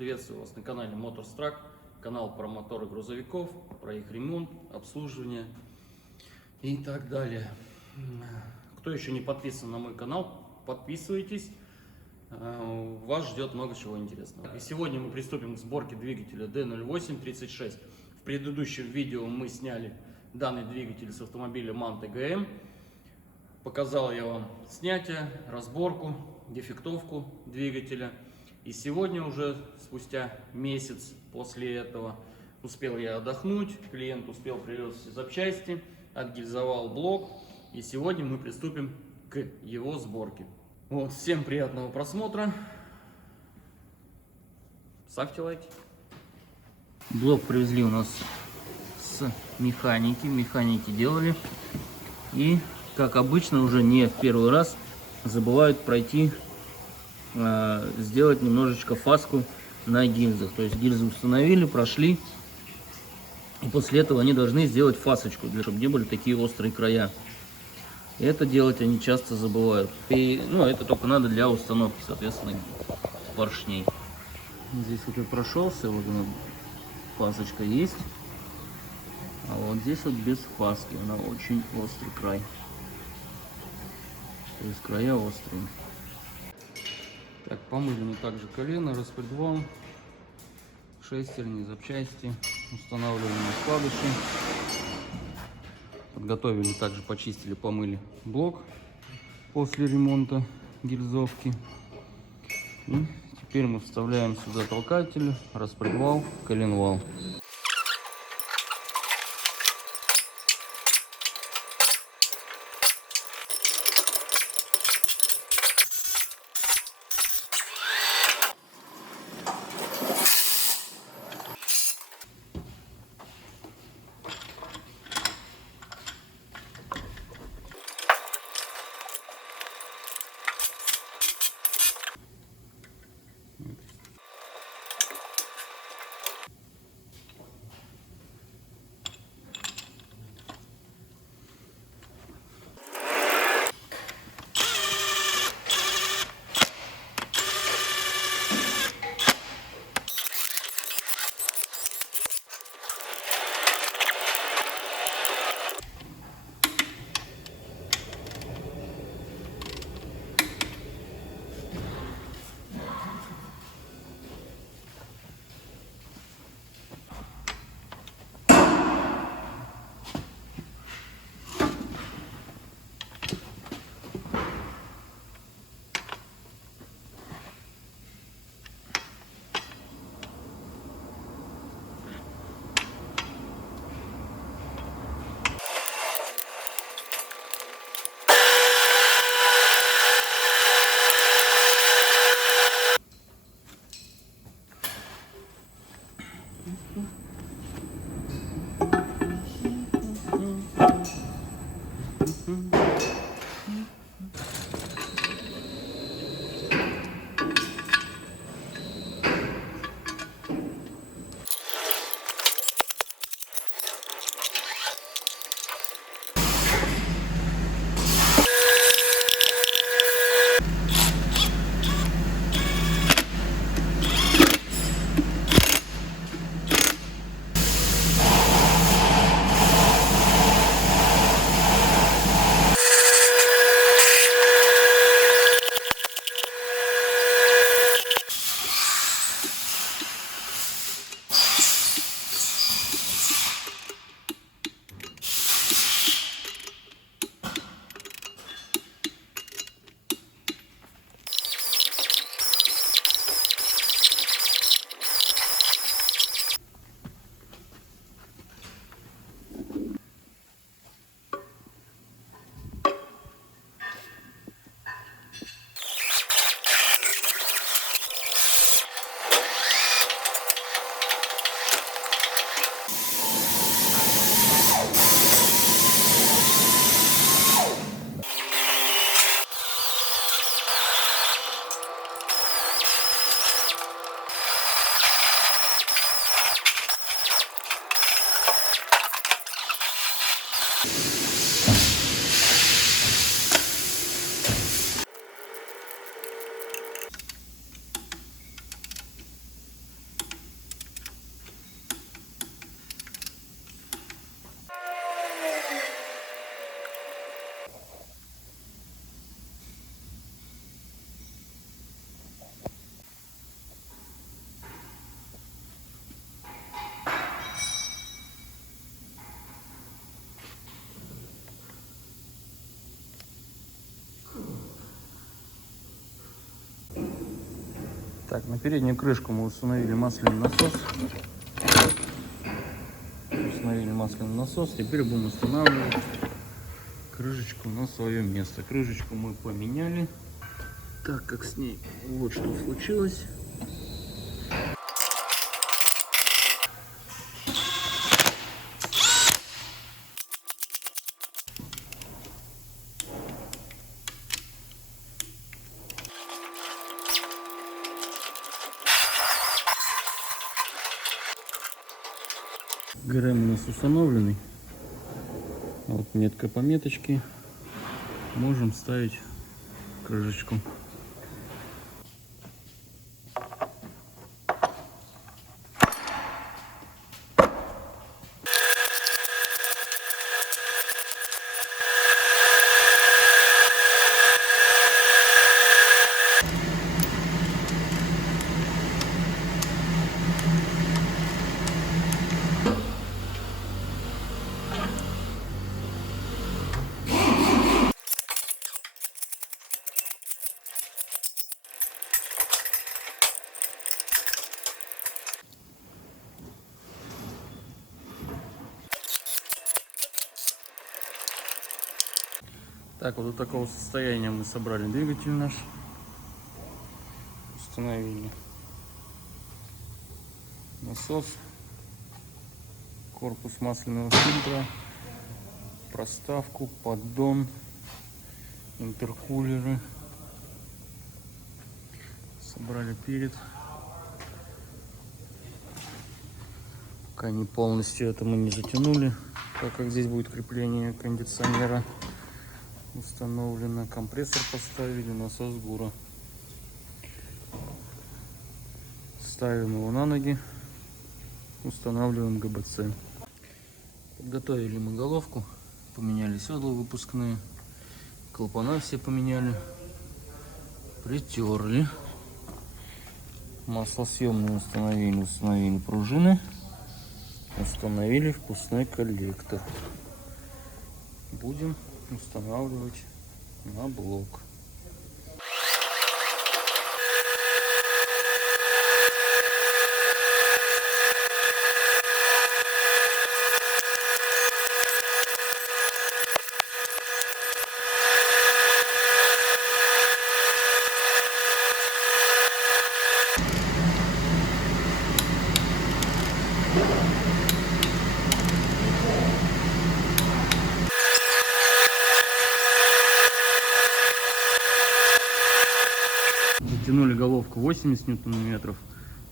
Приветствую вас на канале Motorstruck, канал про моторы грузовиков, про их ремонт, обслуживание и так далее. Кто еще не подписан на мой канал, подписывайтесь, вас ждет много чего интересного. И сегодня мы приступим к сборке двигателя D0836. В предыдущем видео мы сняли данный двигатель с автомобиля MAN TGM. Показал я вам снятие, разборку, дефектовку двигателя. И сегодня уже, спустя месяц после этого, успел я отдохнуть, клиент успел привез все запчасти, отгильзовал блок. И сегодня мы приступим к его сборке. Вот, всем приятного просмотра. Ставьте лайки. Блок привезли у нас с механики. Механики делали. И, как обычно, уже не в первый раз забывают пройти, сделать немножечко фаску на гильзах. То есть гильзы установили, прошли. И после этого они должны сделать фасочку, чтобы не были такие острые края. И это делать они часто забывают. И, это только надо для установки, соответственно, поршней. Здесь вот я прошелся, вот она, фасочка есть. А вот здесь вот без фаски, она очень острый край. То есть края острые. Так, помыли мы также колено, распредвал, шестерни, запчасти, устанавливаем вкладыши. Подготовили, также почистили, помыли блок после ремонта гильзовки. И теперь мы вставляем сюда толкатель, распредвал, коленвал. Так, на переднюю крышку мы установили масляный насос. Установили масляный насос. Теперь будем устанавливать крышечку на свое место. Крышечку мы поменяли, так как с ней вот что случилось. ГРМ у нас установленный. Вот метка по меточке. Можем ставить крышечку. Так, вот до такого состояния мы собрали двигатель наш. Установили насос, корпус масляного фильтра, проставку, поддон, интеркулеры. Собрали перед. Пока не полностью это мы не затянули, так как здесь будет крепление кондиционера установлено. Компрессор поставили, насос ГУРа. Ставим его на ноги, устанавливаем ГБЦ. Подготовили мы головку, поменяли седла выпускные, клапана все поменяли, притерли, маслосъемные установили пружины, установили впускной коллектор. Будем устанавливать на блок. Затянули головку 80 ньютон-метров,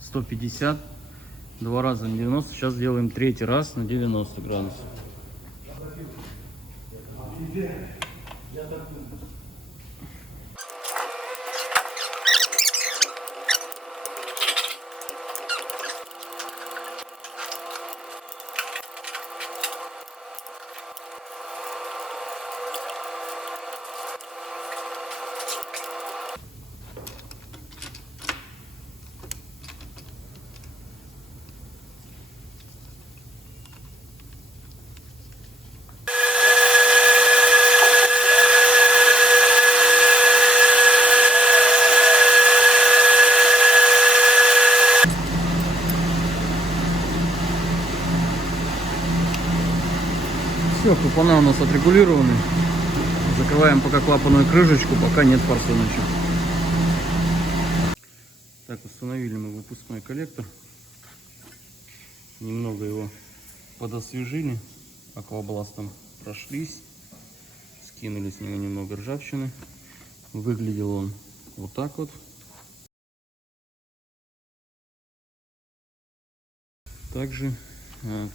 150, два раза на 90. Сейчас делаем третий раз на 90 градусов. Все, клапана у нас отрегулированы. Закрываем пока клапанную крышечку, пока нет форсуночек. Так, установили мы выпускной коллектор. Немного его подосвежили, аквабластом прошлись, скинули с него немного ржавчины. Выглядел он вот так вот. Также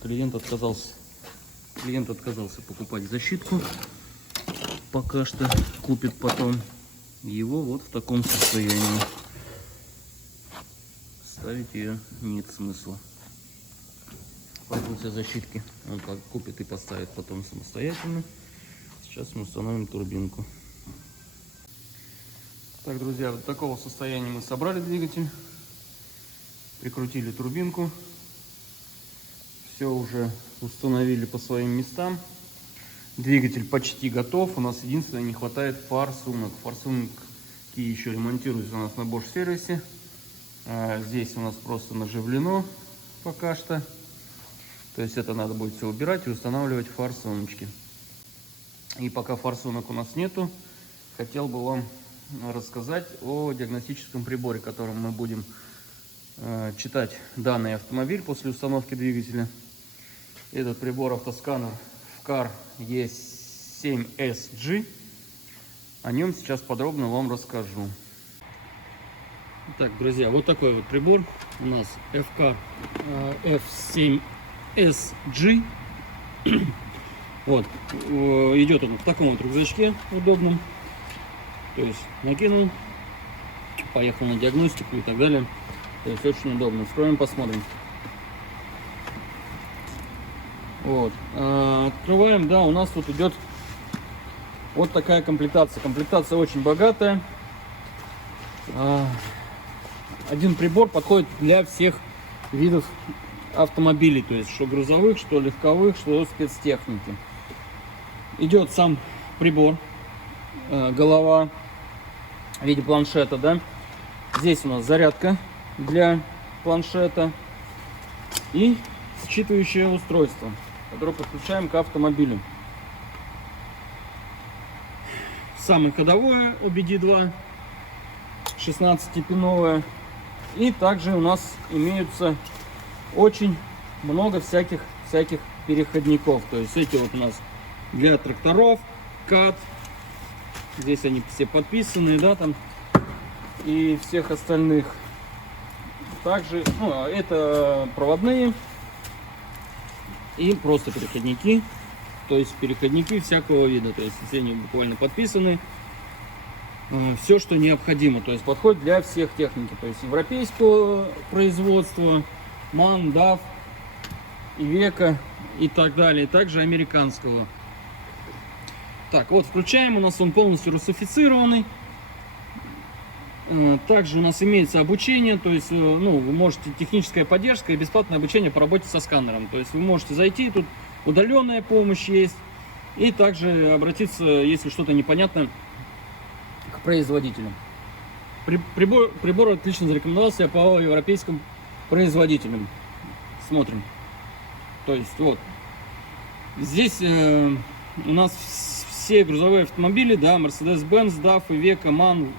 клиент отказался покупать защитку. Пока что купит потом. Его вот в таком состоянии. Ставить ее нет смысла. Пользуется защитки. Он купит и поставит потом самостоятельно. Сейчас мы установим турбинку. Так, друзья, вот такого состояния мы собрали двигатель. Прикрутили турбинку. Все уже установили по своим местам. Двигатель почти готов. У нас единственное, не хватает форсунок. Форсунки еще ремонтируются у нас на Bosch сервисе. Здесь у нас просто наживлено пока что. То есть это надо будет все убирать и устанавливать форсуночки. И пока форсунок у нас нету, хотел бы вам рассказать о диагностическом приборе, которым мы будем читать данный автомобиль после установки двигателя. Этот прибор автосканер FCAR E7SG. О нем сейчас подробно вам расскажу. Так, друзья, вот такой вот прибор у нас FCAR F7SG. Вот, идет он в таком вот рюкзачке удобном. То есть накинул, поехал на диагностику и так далее. То есть очень удобно. Вскроем, посмотрим. Вот. Открываем, да, у нас тут идет вот такая комплектация. Комплектация очень богатая. Один прибор подходит для всех видов автомобилей. То есть что грузовых, что легковых, что спецтехники. Идет сам прибор. Голова в виде планшета, да. Здесь у нас зарядка для планшета и считывающее устройство, которое подключаем к автомобилю. Самое ходовое OBD2 16-пиновое. И также у нас имеются очень много всяких переходников. То есть эти вот у нас для тракторов, CAT. Здесь они все подписаны, да, там, и всех остальных. Также, ну, это проводные и просто переходники. То есть переходники всякого вида. То есть все они буквально подписаны. Все, что необходимо. То есть подходит для всех техники. То есть европейского производства, MAN, DAF, Iveco и так далее. Также американского. Так, вот включаем, у нас он полностью русифицированный. Также у нас имеется обучение, то есть, ну, вы можете, техническая поддержка и бесплатное обучение по работе со сканером. То есть вы можете зайти, тут удаленная помощь есть. И также обратиться, если что-то непонятно, к производителю. Прибор отлично зарекомендовался по европейским производителям. Смотрим. То есть вот. Здесь у нас все грузовые автомобили, да, Mercedes-Benz, DAF, Iveco, MAN,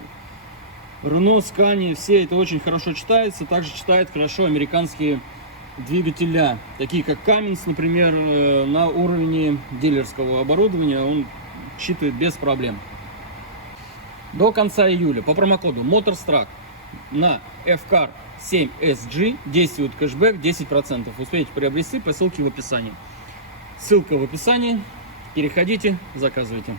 Renault, Scania, все это очень хорошо читается. Также читает хорошо американские двигателя, такие как Cummins, например, на уровне дилерского оборудования он читает без проблем. До конца июля по промокоду MotorsTrack на FCAR 7SG действует кэшбэк 10%. Успеете приобрести по ссылке в описании. Ссылка в описании. Переходите, заказывайте.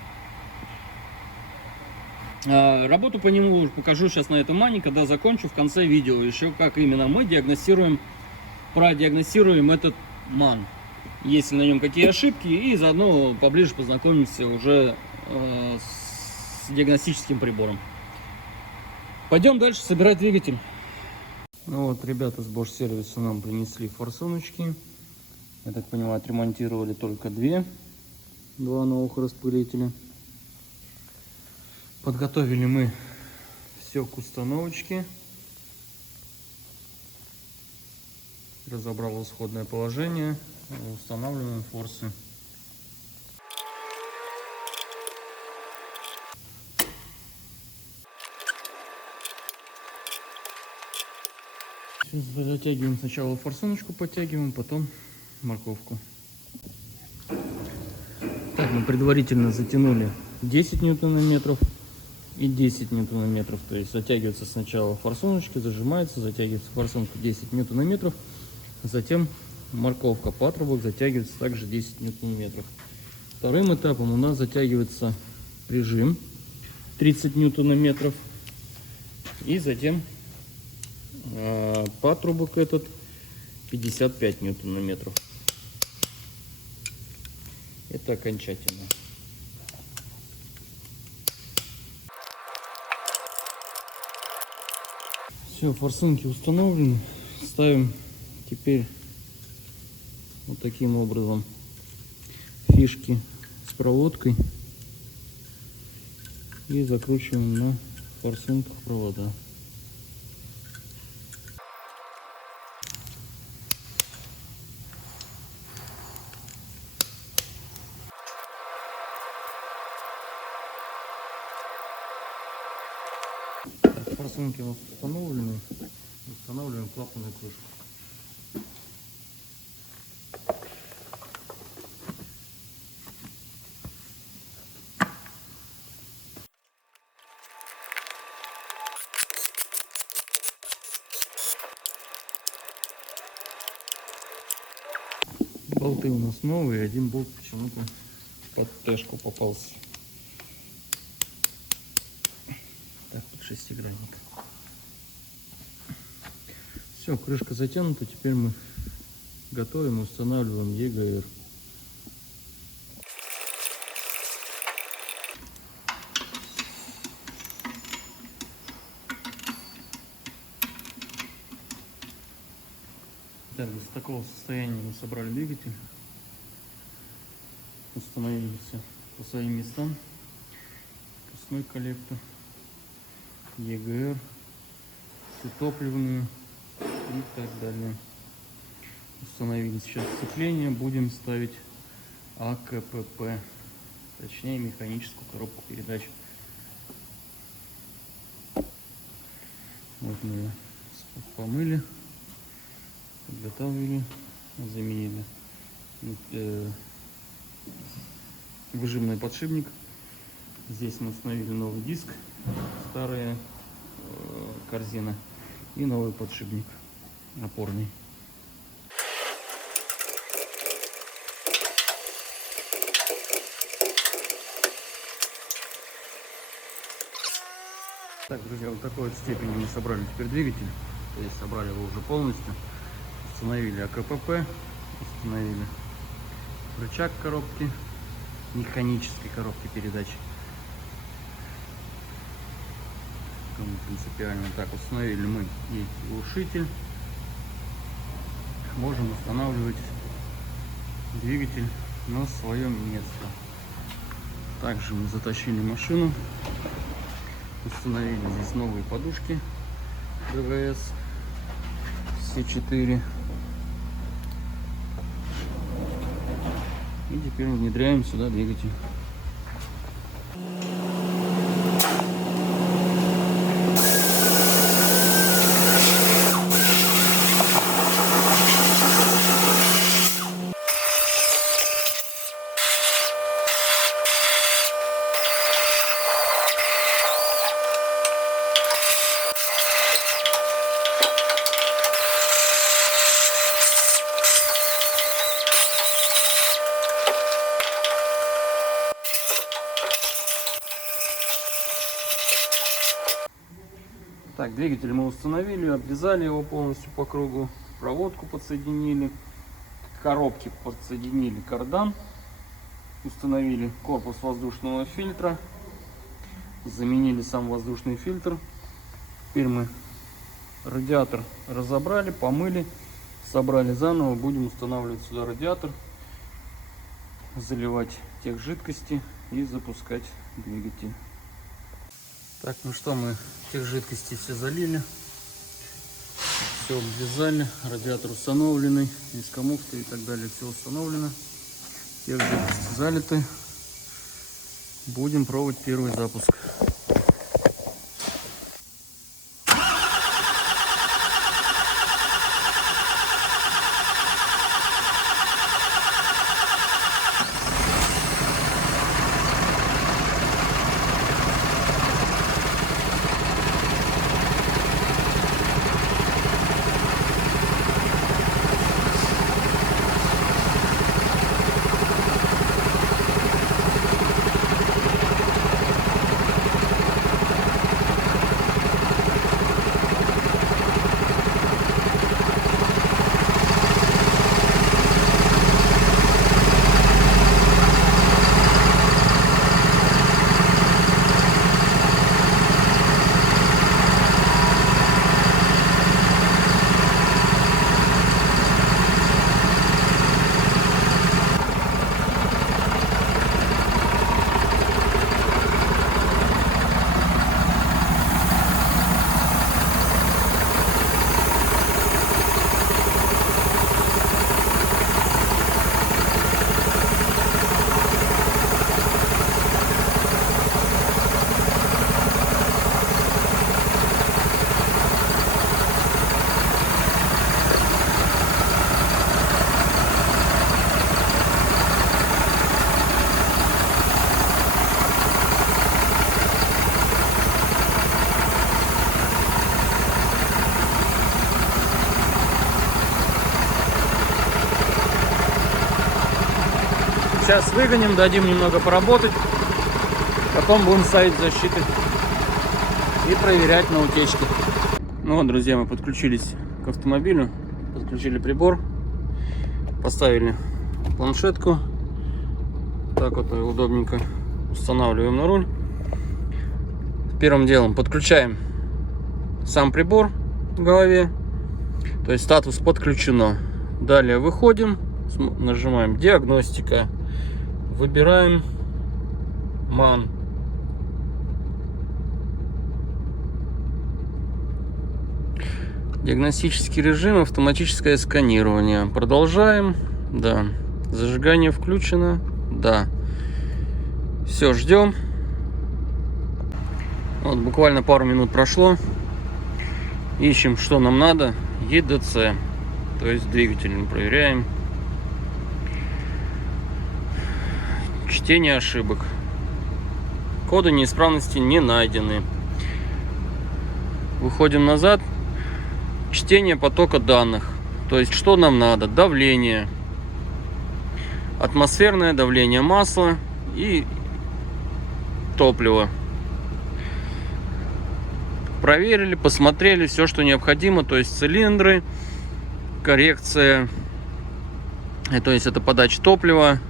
Работу по нему покажу сейчас на этом мане, когда закончу в конце видео. Еще как именно мы продиагностируем этот ман. Есть ли на нем какие ошибки, и заодно поближе познакомимся уже с диагностическим прибором. Пойдем дальше собирать двигатель. Ну вот, ребята с Bosch сервиса нам принесли форсуночки. Я так понимаю, отремонтировали только два новых распылителя. Подготовили мы все к установочке. Разобрал исходное положение. Устанавливаем форсы. Затягиваем сначала форсуночку, подтягиваем, потом морковку. Так, мы предварительно затянули 10 ньютон-метров и 10 ньютон-метров. То есть затягивается сначала форсуночка, зажимается, затягивается форсунка 10 ньютон-метров, затем морковка, патрубок затягивается также 10 ньютон-метров. Вторым этапом у нас затягивается прижим 30 ньютон-метров, и затем патрубок этот 55 ньютон-метров. Это окончательно. Все, форсунки установлены. Ставим теперь вот таким образом фишки с проводкой и закручиваем на форсунках провода. Форсунки у нас установлены. Устанавливаем клапанную крышку. Болты у нас новые, один болт почему-то под тэшку попался. Так, вот шестигранник. Все, крышка затянута, теперь мы готовим и устанавливаем ЕГР. Так, из такого состояния мы собрали двигатель, установили все по своим местам, пускной коллектор, ЕГР, всю топливную и так далее. Установили сейчас сцепление, будем ставить АКПП, точнее механическую коробку передач. Вот мы ее помыли, подготовили, заменили выжимный подшипник. Здесь мы установили новый диск, старая корзина и новый подшипник опорный. Так, друзья, вот такой вот степени мы собрали теперь двигатель. То есть собрали его уже полностью. Установили АКПП, установили рычаг коробки, механической коробки передач. Принципиально так установили мы и глушитель. Можем устанавливать двигатель на свое место. Также мы затащили машину, установили здесь новые подушки ДВС, все 4. И теперь внедряем сюда двигатель. Так, двигатель мы установили, обвязали его полностью по кругу, проводку подсоединили, к коробке подсоединили кардан, установили корпус воздушного фильтра, заменили сам воздушный фильтр. Теперь мы радиатор разобрали, помыли, собрали заново, будем устанавливать сюда радиатор, заливать тех жидкости и запускать двигатель. Так, ну что, мы тех жидкостей все залили, все обвязали, радиатор установленный, низкомуфта и так далее, все установлено. Тех жидкости залиты. Будем пробовать первый запуск. Сейчас выгоним, дадим немного поработать. Потом будем ставить защиты и проверять на утечке. Ну вот, друзья, мы подключились к автомобилю. Подключили прибор. Поставили планшетку. Так вот удобненько устанавливаем на руль. Первым делом подключаем сам прибор в голове. То есть статус подключено. Далее выходим, нажимаем диагностика. Выбираем MAN. Диагностический режим, автоматическое сканирование. Продолжаем. Да. Зажигание включено. Да. Все, ждем. Вот буквально пару минут прошло. Ищем, что нам надо. EDC. То есть двигатель проверяем. Чтение ошибок. Коды неисправности не найдены. Выходим назад. Чтение потока данных. То есть, что нам надо? Давление. Атмосферное давление масла и топлива. Проверили, посмотрели все, что необходимо. То есть, цилиндры, коррекция. То есть, это подача топлива.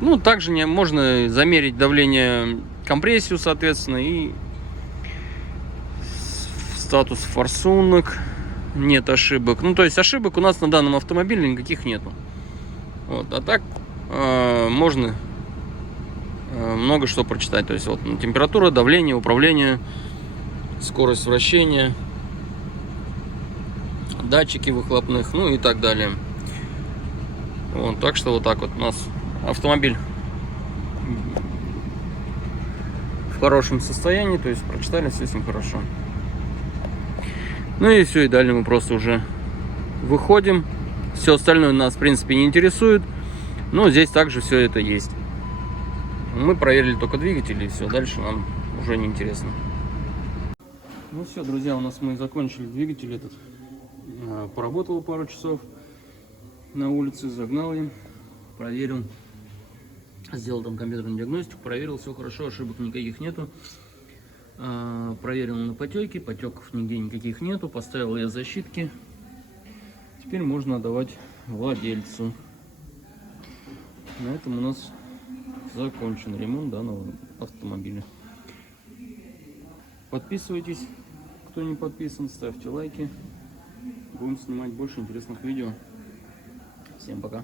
Ну, также можно замерить давление, компрессию, соответственно, и статус форсунок. Нет ошибок. Ну, то есть ошибок у нас на данном автомобиле никаких нету. Вот. А так можно много что прочитать. То есть вот температура, давление, управление, скорость вращения, датчики выхлопных, ну и так далее. Вот. Так что вот так вот у нас автомобиль в хорошем состоянии. То есть прочитали, все с ним хорошо. Ну и все, и далее мы просто уже выходим. Все остальное нас, в принципе, не интересует. Но здесь также все это есть. Мы проверили только двигатель, и все, дальше нам уже не интересно. Ну все, друзья, у нас мы закончили двигатель этот. Поработал пару часов на улице, загнал им, проверил. Сделал там компьютерную диагностику, проверил, все хорошо, ошибок никаких нету. Проверил на потеки, потеков нигде никаких нету, поставил я защитки. Теперь можно отдавать владельцу. На этом у нас закончен ремонт данного автомобиля. Подписывайтесь, кто не подписан, ставьте лайки. Будем снимать больше интересных видео. Всем пока.